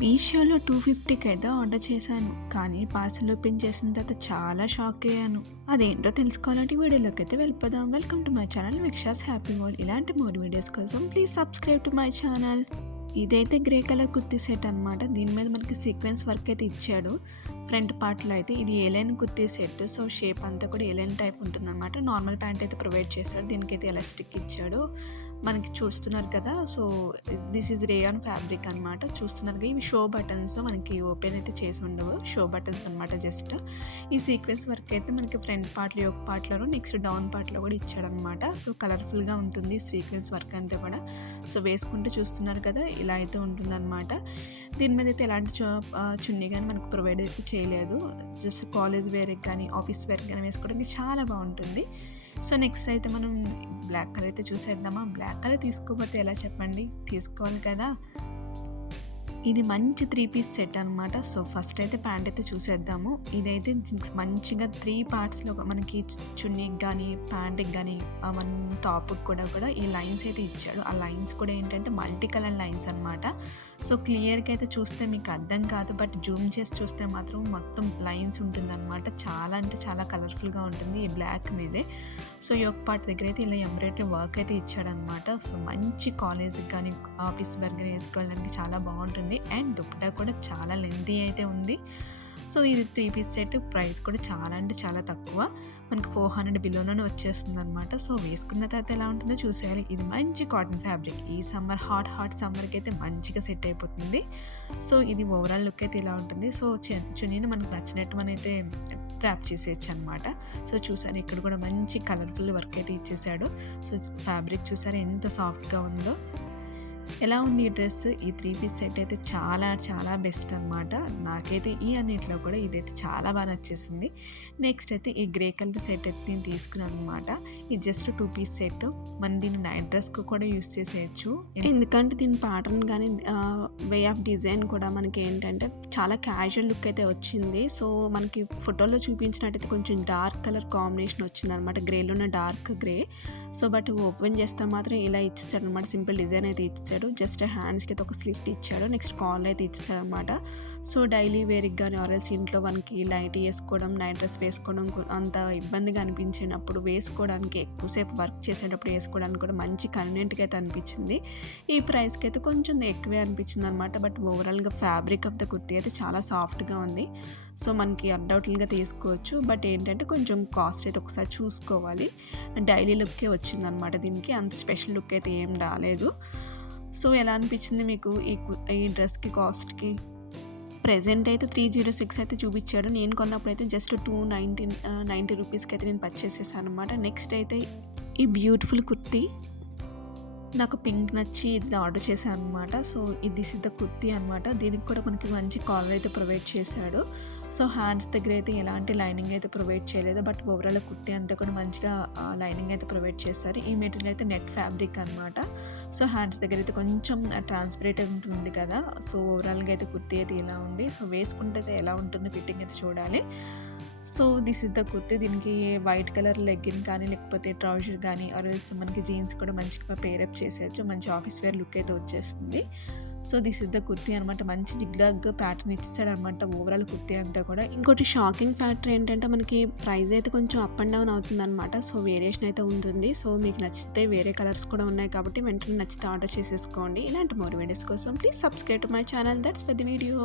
మీషోలో 250కి అయితే ఆర్డర్ చేశాను. కానీ పార్సెల్ ఓపెన్ చేసిన తర్వాత చాలా షాక్ అయ్యాను. అదేంటో తెలుసుకోవాలంటే వీడియోలోకి అయితే వెళ్ళిపోదాం. వెల్కమ్ టు మై ఛానల్ విక్షాస్ హ్యాపీ వరల్డ్. ఇలాంటి మోర్ వీడియోస్ కోసం please subscribe to my channel. ఇదైతే గ్రే కలర్ కుర్తీ సెట్ అనమాట. దీని మీద మనకి సీక్వెన్స్ వర్క్ అయితే ఇచ్చాడు. ఫ్రంట్ పార్ట్లో అయితే ఇది A-line kurti set. So shape అంతా కూడా ఏలైన్ టైప్ ఉంటుందన్నమాట. నార్మల్ ప్యాంట్ అయితే ప్రొవైడ్ చేశాడు. దీనికైతే ఎలాస్టిక్ ఇచ్చాడు. మనకి చూస్తున్నారు కదా. So this is rayon fabric అనమాట. చూస్తున్నారు కదా, ఇవి షో బటన్స్. మనకి ఓపెన్ అయితే చేసి ఉండవు, షో బటన్స్ అనమాట. జస్ట్ ఈ సీక్వెన్స్ వర్క్ అయితే మనకి ఫ్రంట్ పార్ట్లో ఒక పార్ట్లోనూ నెక్స్ట్ డౌన్ పార్ట్లో కూడా ఇచ్చాడనమాట. సో కలర్ఫుల్గా ఉంటుంది సీక్వెన్స్ వర్క్ అంతా కూడా. సో వేసుకుంటే చూస్తున్నారు కదా, ఇలా అయితే ఉంటుందన్నమాట. దీని మీద అయితే ఎలాంటి చున్నీ కానీ మనకు ప్రొవైడ్ అయితే చేయలేదు. జస్ట్ కాలేజ్ వేర్కి కానీ ఆఫీస్ వేర్కి కానీ వేసుకోవడానికి చాలా బాగుంటుంది. సో నెక్స్ట్ అయితే మనం బ్లాక్ కలర్ అయితే చూసేద్దామా. బ్లాక్ కలర్ తీసుకోకపోతే ఎలా చెప్పండి, తీసుకోవాలి కదా. ఇది మంచి 3 పీస్ సెట్ అనమాట. సో ఫస్ట్ అయితే ప్యాంట్ అయితే చూసేద్దాము. ఇదైతే మంచిగా 3 పార్ట్స్లో మనకి చున్నీకి కానీ ప్యాంట్కి కానీ మన టాప్కి కూడా ఈ లైన్స్ అయితే ఇచ్చాడు. ఆ లైన్స్ కూడా ఏంటంటే మల్టీ కలర్ లైన్స్ అనమాట. సో క్లియర్గా అయితే చూస్తే మీకు అర్థం కాదు, బట్ జూమ్ చేసి చూస్తే మాత్రం మొత్తం లైన్స్ ఉంటుంది అనమాట. చాలా అంటే చాలా కలర్ఫుల్గా ఉంటుంది ఈ బ్లాక్ మీదే. సో ఈ ఒక పార్ట్ దగ్గర అయితే ఇలా ఎంబ్రాయిడరీ వర్క్ అయితే ఇచ్చాడనమాట. సో మంచి కాలేజ్కి కానీ ఆఫీస్ వర్క్ వేసుకోవడానికి చాలా బాగుంటుంది. అండ్ దుప్పటా కూడా చాలా లెంతీ అయితే ఉంది. సో ఇది 3 పీస్ సెట్. ప్రైస్ కూడా చాలా అంటే చాలా తక్కువ, మనకి 400 బిలోలోనే వచ్చేస్తుంది అనమాట. సో వేసుకున్న తర్వాత ఎలా ఉంటుందో చూసేయాలి. ఇది మంచి కాటన్ ఫ్యాబ్రిక్. ఈ సమ్మర్ హాట్ సమ్మర్కి అయితే మంచిగా సెట్ అయిపోతుంది. సో ఇది ఓవరాల్ లుక్ అయితే ఇలా ఉంటుంది. సో చున్నీని మనకు నచ్చినట్టు మనం అయితే ట్రాప్ చేసేయచ్చు అనమాట. సో చూసారు, ఇక్కడ కూడా మంచి కలర్ఫుల్ వర్క్ అయితే ఇచ్చేసాడు. సో ఫ్యాబ్రిక్ చూసారు ఎంత సాఫ్ట్గా ఉందో. ఎలా ఉంది ఈ డ్రెస్? ఈ 3 పీస్ సెట్ అయితే చాలా చాలా బెస్ట్ అనమాట. నాకైతే ఈ అన్నింటిలో కూడా ఇదైతే చాలా బాగా నచ్చేసింది. నెక్స్ట్ అయితే ఈ గ్రే కలర్ సెట్ అయితే నేను తీసుకున్నాను అనమాట. ఇది జస్ట్ 2 పీస్ సెట్. మనం దీన్ని నైట్ డ్రెస్కు కూడా యూస్ చేసేయచ్చు. ఎందుకంటే దీని ప్యాటర్న్ కానీ వే ఆఫ్ డిజైన్ కూడా మనకి ఏంటంటే చాలా క్యాజువల్ లుక్ అయితే వచ్చింది. సో మనకి ఫోటోలో చూపించినట్టయితే కొంచెం డార్క్ కలర్ కాంబినేషన్ వచ్చింది అనమాట. గ్రేలోనే dark grey. So but open చేస్తే మాత్రం ఇలా ఇచ్చేసాడు అనమాట. సింపుల్ డిజైన్ అయితే ఇచ్చాడు. జస్ట్ హ్యాండ్స్కి అయితే ఒక స్లిట్ ఇచ్చాడు. నెక్స్ట్ కాల్ అయితే ఇచ్చేసాడు అనమాట. సో డైలీ వేర్కి కానీ ఆర్ఎల్స్ ఇంట్లో మనకి లైట్ వేసుకోవడం, నైట్ డ్రెస్ వేసుకోవడం అంత ఇబ్బందిగా అనిపించినప్పుడు వేసుకోవడానికి, ఎక్కువసేపు వర్క్ చేసేటప్పుడు వేసుకోవడానికి కూడా మంచి కన్వీనియంట్గా అయితే అనిపించింది. ఈ ప్రైస్కి అయితే కొంచెం ఎక్కువే అనిపించింది అనమాట. బట్ ఓవరాల్గా ఫ్యాబ్రిక్ ఆఫ్ ద కుర్తీ అయితే చాలా సాఫ్ట్గా ఉంది. సో మనకి అన్డౌటెడ్గా తీసుకోవచ్చు. బట్ ఏంటంటే కొంచెం కాస్ట్ అయితే ఒకసారి చూసుకోవాలి. డైలీ లుక్కే వచ్చిందనమాట. దీనికి అంత స్పెషల్ లుక్ అయితే ఏం రాలేదు. సో ఎలా అనిపించింది మీకు ఈ డ్రెస్కి కాస్ట్కి? ప్రెజెంట్ అయితే 306 అయితే చూపించాడు. నేను కొన్నప్పుడు అయితే జస్ట్ 290 రూపీస్కి అయితే నేను పర్చేస్ చేశాను అనమాట. నెక్స్ట్ అయితే ఈ బ్యూటిఫుల్ కుర్తీ నాకు పింక్ నచ్చి ఇది ఆర్డర్ చేశాను అనమాట. సో ఇది సిద్ధ కుర్తీ అనమాట. దీనికి కూడా మనకి మంచి కాలర్ అయితే ప్రొవైడ్ చేశాడు. సో హ్యాండ్స్ దగ్గర అయితే ఎలాంటి లైనింగ్ అయితే ప్రొవైడ్ చేయలేదు. బట్ ఓవరాల్ కుర్తీ అంతా కూడా మంచిగా లైనింగ్ అయితే ప్రొవైడ్ చేశారు. ఈ మెటీరియల్ అయితే నెట్ ఫ్యాబ్రిక్ అనమాట. సో హ్యాండ్స్ దగ్గర అయితే కొంచెం ట్రాన్స్పరెంట్ ఉంటుంది కదా. సో ఓవరాల్గా అయితే కుర్తీ అయితే ఇలా ఉంది. సో వేసుకుంటే అయితే ఎలా ఉంటుంది ఫిట్టింగ్ అయితే చూడాలి. So this is the kurti. దీనికి వైట్ కలర్ లెగ్గిన్ కానీ లేకపోతే ట్రౌజర్ కానీ ఆర్ఎల్స్ మనకి జీన్స్ కూడా మంచిగా పేరప్ చేసేయచ్చు. మంచి ఆఫీస్ వేర్ లుక్ అయితే వచ్చేస్తుంది. So this is the kurti అనమాట. మంచి జిగ్లాగ్ ప్యాటర్న్ ఇచ్చాడు అనమాట ఓవరాల్ కుర్తీ అంతా కూడా. ఇంకోటి షాకింగ్ ఫ్యాక్టర్ ఏంటంటే మనకి ప్రైస్ అయితే కొంచెం అప్ అండ్ డౌన్ అవుతుంది అనమాట. సో వేరియేషన్ అయితే ఉంటుంది. సో మీకు నచ్చితే వేరే కలర్స్ కూడా ఉన్నాయి కాబట్టి వెంటనే నచ్చితే ఆర్డర్ చేసేసుకోండి. ఇలాంటి మోర్ వీడియోస్ కోసం please subscribe to my channel. That's for the video.